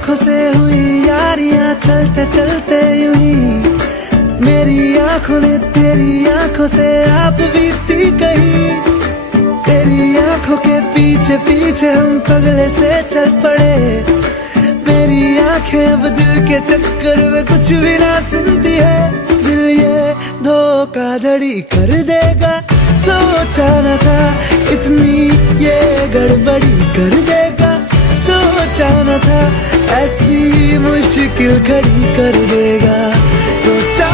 आंखों से हुई यारियां चलते चलते यूं ही, मेरी आंखों ने तेरी आंखों से आप बीती कहीं। तेरी आंखों के पीछे पीछे हम पगले से चल पड़े, मेरी आंखें अब दिल के चक्कर में कुछ भी ना सुनती है। दिल ये धोखाधड़ी कर देगा, सोचा न था इतनी ये गड़बड़ी कर देगा, सोचा न था ऐसी मुश्किल खड़ी कर देगा, सोचा